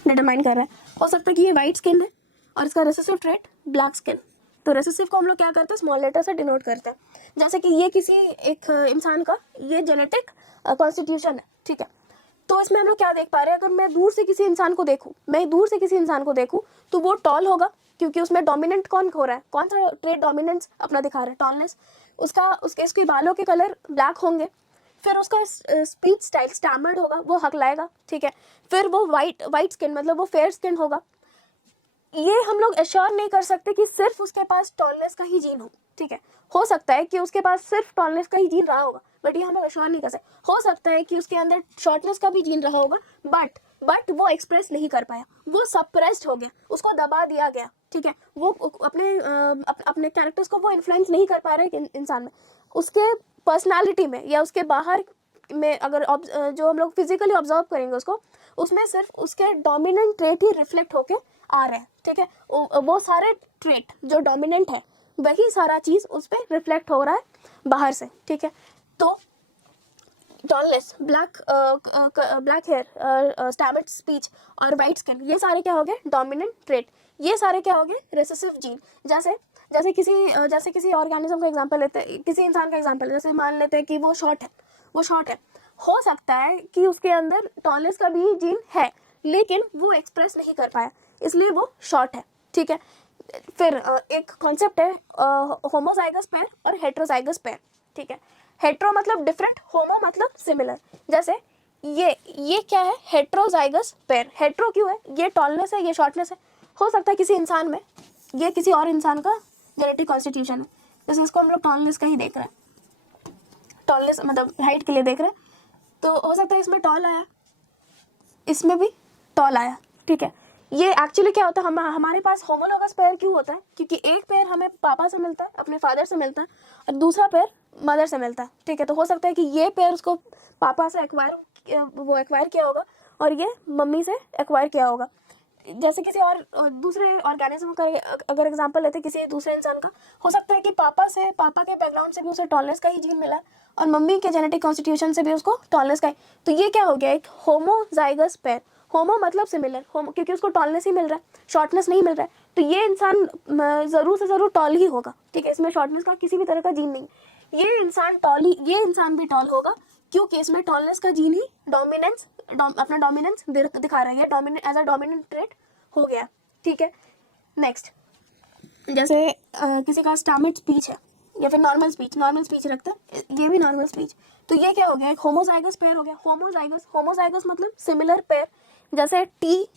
डिटरमाइन कर रहा है। हो सकता है कि ये वाइट स्किन है और इसका रेसेसिव ट्रेट ब्लैक स्किन, तो रेसेसिव को हम लोग क्या करते हैं, स्मॉल लेटर से डिनोट करते हैं। जैसे कि ये किसी एक इंसान का ये जेनेटिक कॉन्स्टिट्यूशन है, ठीक है, तो इसमें हम लोग क्या देख पा रहे हैं, अगर मैं दूर से किसी इंसान को देखूं, तो वो टॉल होगा, क्योंकि उसमें डोमिनेंट कौन हो रहा है, कौन सा ट्रेट डोमिनेंस अपना दिखा रहा है, टॉलनेस। उसके बालों के कलर ब्लैक होंगे। फिर उसका स्पीच स्टाइल स्टैमर्ड होगा, वो हकलाएगा, ठीक है। फिर वो वाइट स्किन मतलब वो फेयर स्किन होगा। ये हम लोग एश्योर नहीं कर सकते कि सिर्फ उसके पास टॉलनेस का ही जीन हो, ठीक है, हो सकता है कि उसके पास सिर्फ टॉलनेस का ही जीन रहा होगा, बट ये हम लोग एश्योर नहीं कर सकते। हो सकता है कि उसके अंदर शॉर्टनेस का भी जीन रहा होगा, बट वो एक्सप्रेस नहीं कर पाया, वो सप्रेस्ड हो गया, उसको दबा दिया गया, ठीक है, वो अपने कैरेक्टर्स को वो इन्फ्लुएंस नहीं कर पा रहे इंसान में, उसके पर्सनालिटी में या उसके बाहर में, अगर जो हम लोग फिजिकली ऑब्जर्व करेंगे उसको, उसमें सिर्फ उसके डोमिनेंट ट्रेट ही रिफ्लेक्ट होके आ रहे हैं, ठीक है, वो सारे ट्रेट जो डोमिनेंट है वही सारा चीज़ उस पर रिफ्लेक्ट हो रहा है बाहर से, ठीक है। तो tallness, black hair, stammered speech और वाइट स्किन, ये सारे क्या हो गए, डोमिनेंट ट्रेट। ये सारे क्या हो गए, रेसेसिव जीन। जैसे किसी ऑर्गेनिज्म का एग्जांपल लेते हैं, किसी इंसान का एग्जांपल, जैसे मान लेते हैं कि वो शॉर्ट है, हो सकता है कि उसके अंदर टॉलनेस का भी जीन है, लेकिन वो एक्सप्रेस नहीं कर पाया, इसलिए वो शॉर्ट है, ठीक है। फिर एक कॉन्सेप्ट है होमोजाइगस पेयर और हेट्रोजाइगस पेयर, ठीक है। हेट्रो मतलब डिफरेंट, होमो मतलब सिमिलर। जैसे ये क्या है, हेट्रोजाइगस पेयर। हेट्रो क्यों है, ये टॉलनेस है, ये शॉर्टनेस है। हो सकता है किसी इंसान में, ये किसी और इंसान का जेनेटिक कॉन्स्टिट्यूशन है, जैसे इसको हम लोग टॉलनेस का ही देख रहे हैं, टॉलनेस मतलब हाइट के लिए देख रहे हैं, तो हो सकता है इसमें टॉल आया, इसमें भी टॉल आया, ठीक है। ये एक्चुअली क्या होता है, हमारे पास होमोलोगस पेयर क्यों होता है, क्योंकि एक पेयर हमें पापा से मिलता है, अपने फादर से मिलता है, और दूसरा पेयर मदर से मिलता है, ठीक है। तो हो सकता है कि ये पेयर उसको पापा से एक्वायर किया होगा और ये मम्मी से एक्वायर किया होगा। जैसे किसी और दूसरे ऑर्गेनिज्म का अगर एग्जांपल लेते किसी दूसरे इंसान का, हो सकता है कि पापा के बैकग्राउंड से भी उसे टॉलरेंस का ही जीन मिला और मम्मी के जेनेटिक कॉन्स्टिट्यूशन से भी उसको टॉलरेंस का ही, तो ये क्या हो गया, एक होमोजाइगस पेयर। होमो मतलब सिमिलर, होमो क्योंकि उसको टॉलनेस ही मिल रहा है, शॉर्टनेस नहीं मिल रहा है, तो ये इंसान ज़रूर से ज़रूर टॉल ही होगा, ठीक है, इसमें शॉर्टनेस का किसी भी तरह का जीन नहीं। ये इंसान भी टॉल होगा क्योंकि इसमें टॉलनेस का जीन ही अपना डोमिनेंस दिखा रहा है, ये dominant as a dominant trait हो गया, ठीक है। नेक्स्ट, जैसे किसी का स्टैमर्ड स्पीच है या फिर नॉर्मल स्पीच रखता है, ये भी नॉर्मल स्पीच, तो ये क्या हो गया, एक होमोजाइगस पेयर हो गया। होमोजाइगस मतलब सिमिलर पेयर, जैसे टी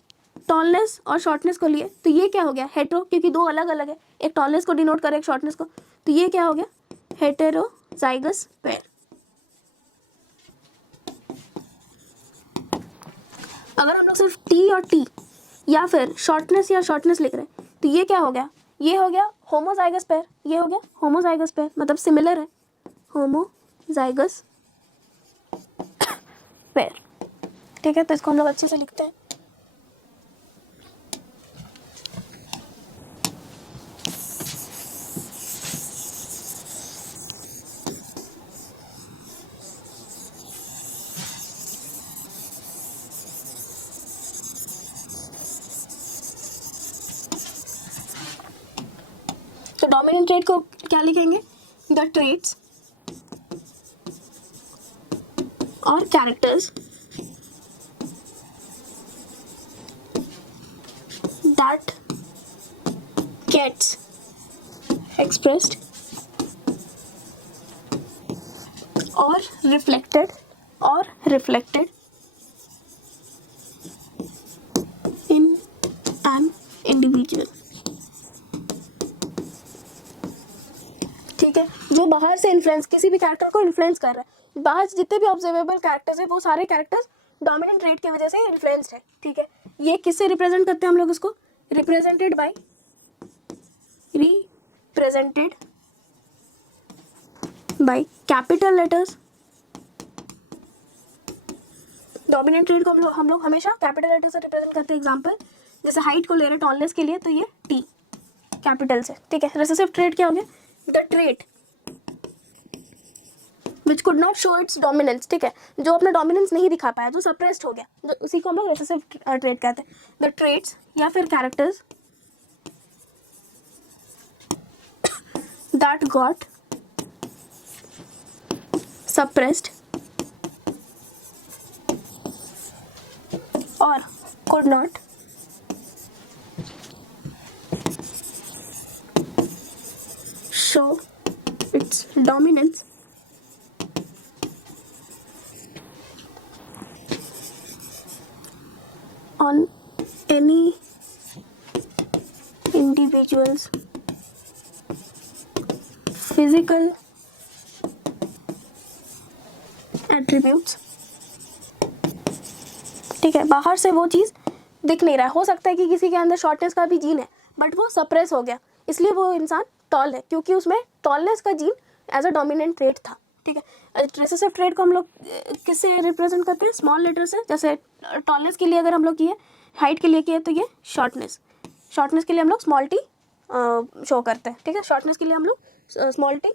टॉलनेस और शॉर्टनेस को लिए, तो ये क्या हो गया, हेटेरो, क्योंकि दो अलग अलग है, एक टॉलनेस को डिनोट करे एक शॉर्टनेस को, तो ये क्या हो गया, हेटेरोजाइगस पेयर। अगर हम लोग सिर्फ टी और टी या फिर शॉर्टनेस या शॉर्टनेस लिख रहे हैं, तो ये क्या हो गया, ये हो गया होमोजाइगस पेयर, ये हो गया होमोजाइगस पेयर, मतलब सिमिलर है, होमोजाइगस पेयर, ठीक है। तो इसको हम लोग अच्छे से लिखते हैं। तो डोमिनेंट ट्रेट को क्या लिखेंगे, द ट्रेट्स और कैरेक्टर्स दैट गेट्स एक्सप्रेस्ड और रिफ्लेक्टेड इन एन इंडिविजुअल, ठीक है। जो बाहर से इन्फ्लुएंस, किसी भी कैरेक्टर को इन्फ्लुएंस कर रहा है, बाहर जितने भी ऑब्जर्वेबल कैरेक्टर्स है वो सारे कैरेक्टर्स डोमिनेंट ट्रेट की वजह से इन्फ्लुएंस्ड है, ठीक है। ये किससे रिप्रेजेंट करते हैं हम लोग इसको, represented by capital letters. Dominant trait को हम लोग हमेशा कैपिटल लेटर से रिप्रेजेंट करते हैं। एग्जांपल, जैसे हाइट को ले रहे टॉलनेस के लिए, तो ये टी कैपिटल से, ठीक है। रिसेसिव ट्रेट क्या हो गया, the trait which could not show it's dominance, ठीक है, जो अपना डोमिनेंस नहीं दिखा पाया, जो सप्रेस्ड हो गया, उसी को हम लोग रिसेसिव ट्रेट कहते हैं। द ट्रेट्स या फिर कैरेक्टर्स दैट गॉट सप्रेस्ड और could not show its dominance on any individual's physical attributes, ठीक है। बाहर से वो चीज़ दिख नहीं रहा है, हो सकता है कि किसी के अंदर शॉर्टनेस का भी जीन है बट वो सप्रेस हो गया, इसलिए वो इंसान टॉल है, क्योंकि उसमें टॉलनेस का gene as a dominant trait था, ठीक है। रिसेसिव ट्रेट को हम लोग किससे रिप्रेजेंट करते हैं, स्मॉल लेटर से। जैसे टॉलनेस के लिए अगर हम लोग किए, हाइट के लिए किए, तो ये शॉर्टनेस के लिए हम लोग स्मॉल टी शो करते हैं, ठीक है। शॉर्टनेस के लिए हम लोग स्मॉल टी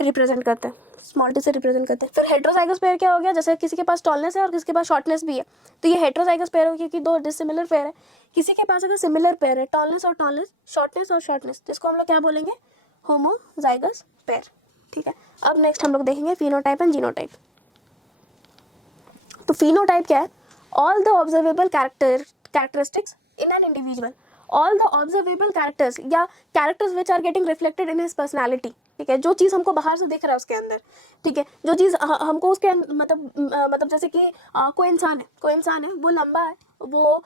रिप्रेजेंट करते हैं, स्मॉल टी से रिप्रेजेंट करते हैं। फिर हेटेरोजाइगस पेयर क्या हो गया, जैसे किसी के पास टॉलनेस है और किसी के पास शॉर्टनेस भी है, तो ये हेटेरोजाइगस पेयर हो गया, क्योंकि दो डिसिमिलर पेयर है। किसी के पास अगर सिमिलर पेयर है, टॉलनेस और टॉलनेस, शॉर्टनेस, जिसको हम लोग क्या बोलेंगे, होमोजाइगस पेयर, ठीक है। अब नेक्स्ट हम लोग देखेंगे फिनोटाइप एंड जीनोटाइप। तो फिनोटाइप क्या है, all the observable characteristics in an individual, all the observable characters या characters which are getting reflected in his personality, ठीक है। जो चीज़ हमको बाहर से दिख रहा है उसके अंदर, ठीक है, जो चीज़ हमको उसके मतलब जैसे कि कोई इंसान है, वो लंबा है, वो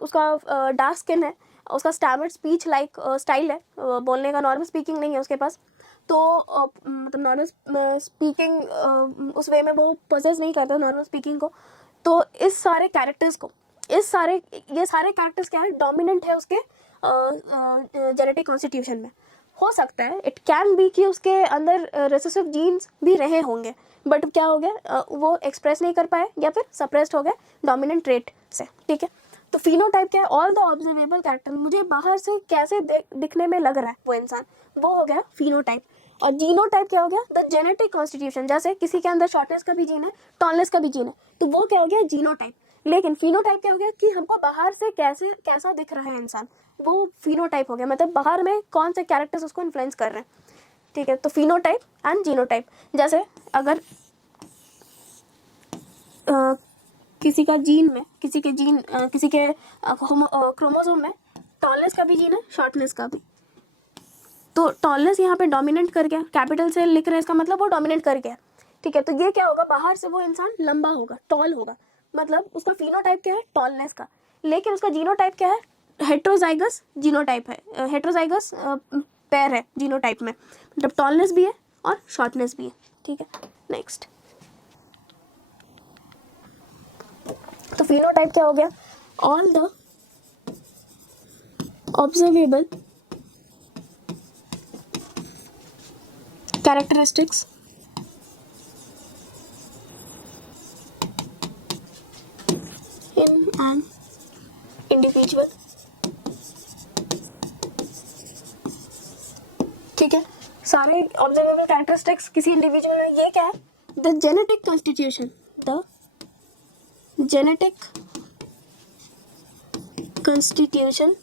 उसका डार्क स्किन है, उसका स्टैमर्ड स्पीच लाइक स्टाइल है, बोलने का नॉर्मल स्पीकिंग नहीं है उसके पास, तो मतलब नॉर्मल स्पीकिंग उस वे में वो पोजेस नहीं करता नॉर्मल स्पीकिंग को। तो ये सारे कैरेक्टर्स क्या है, डोमिनेंट है उसके जेनेटिक कॉन्स्टिट्यूशन में। हो सकता है इट कैन बी कि उसके अंदर रिसेसिव जीन्स भी रहे होंगे, बट क्या हो गया, वो एक्सप्रेस नहीं कर पाए या फिर सप्रेस्ड हो गए डोमिनेंट ट्रेट से, ठीक है। तो फिनोटाइप क्या है, ऑल द ऑब्जर्वेबल कैरेक्टर, मुझे बाहर से कैसे दिखने में लग रहा है वो इंसान, वो हो गया फिनोटाइप। और जीनोटाइप क्या हो गया, द जेनेटिक कॉन्स्टिट्यूशन, जैसे किसी के अंदर शॉर्टनेस का भी जीन है, टॉलनेस का भी जीन है, तो वो क्या हो गया जीनोटाइप। लेकिन फिनोटाइप क्या हो गया कि हमको बाहर से कैसा दिख रहा है इंसान, वो फिनोटाइप हो गया, मतलब बाहर में कौन से कैरेक्टर्स उसको इन्फ्लुएंस कर रहे हैं। ठीक है, तो फिनोटाइप एंड जीनोटाइप, जैसे अगर किसी का जीन में, किसी के क्रोमोसोम में टॉलनेस का भी जीन है, शॉर्टनेस का भी, तो टॉलनेस यहाँ पे डोमिनेट कर गया, कैपिटल से लिख रहे हैं, इसका मतलब वो डोमिनेट कर गया। ठीक है, तो ये क्या होगा, बाहर से वो इंसान लंबा होगा, टॉल होगा, मतलब उसका फिनोटाइप क्या है, टॉलनेस का। लेकिन उसका जीनोटाइप क्या है, हेट्रोजाइगस जीनोटाइप है, हेट्रोजाइगस पेयर है जीनोटाइप में, मतलब टॉलनेस भी है और शॉर्टनेस भी है। ठीक है, नेक्स्ट, तो फिनोटाइप क्या हो गया, all the observable characteristics in an individual। ठीक है, सारे ऑब्जर्वेबल कैरेक्टरिस्टिक्स किसी इंडिविजुअल में, ये क्या है, the genetic constitution, the genetic constitution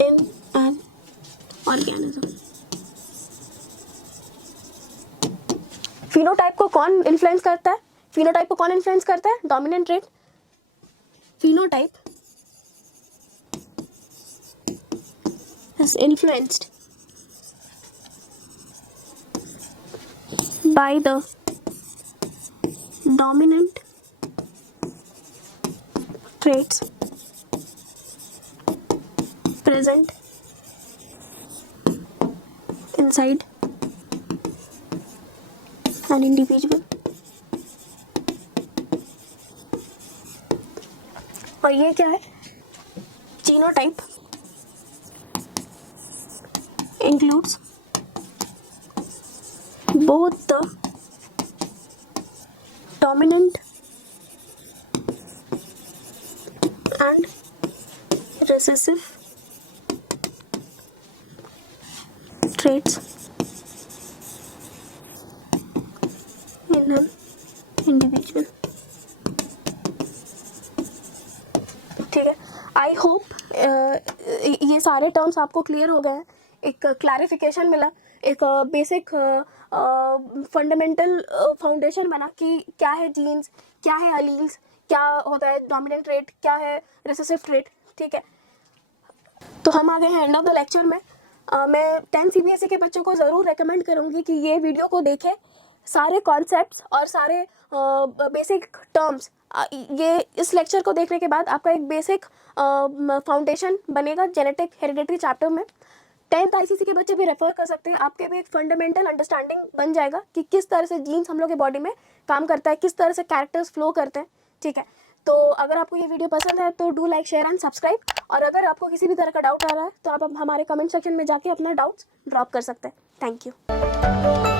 in an organism. Phenotype को कौन इन्फ्लुएंस करता है, फिनोटाइप को कौन इन्फ्लुएंस करता है, dominant trait. Phenotype is influenced by the dominant traits present inside an individual। और ये क्या है, genotype includes both the dominant and recessive traits in an individual। ठीक है, आई होप ये सारे टर्म्स आपको क्लियर हो गए हैं, एक क्लैरिफिकेशन मिला, एक बेसिक फंडामेंटल फाउंडेशन बना कि क्या है जीन्स, क्या है अलील्स, क्या होता है डोमिनेंट ट्रेट, क्या है रिसेसिव ट्रेट। ठीक है, तो हम आ गए हैं एंड ऑफ द लेक्चर में। मैं 10th CBSE के बच्चों को ज़रूर रेकमेंड करूँगी कि ये वीडियो को देखें, सारे कॉन्सेप्ट्स और सारे बेसिक टर्म्स, ये इस लेक्चर को देखने के बाद आपका एक बेसिक फाउंडेशन बनेगा जेनेटिक हेरिडिटरी चैप्टर में। 10th ICC के बच्चे भी रेफर कर सकते हैं, आपके भी एक फंडामेंटल अंडरस्टैंडिंग बन जाएगा कि किस तरह से जीन्स हम लोग के बॉडी में काम करता है, किस तरह से कैरेक्टर्स फ्लो करते हैं। ठीक है, तो अगर आपको ये वीडियो पसंद है तो do like share and subscribe, और अगर आपको किसी भी तरह का डाउट आ रहा है तो आप हमारे कमेंट सेक्शन में जाके अपना डाउट्स ड्रॉप कर सकते हैं। Thank you.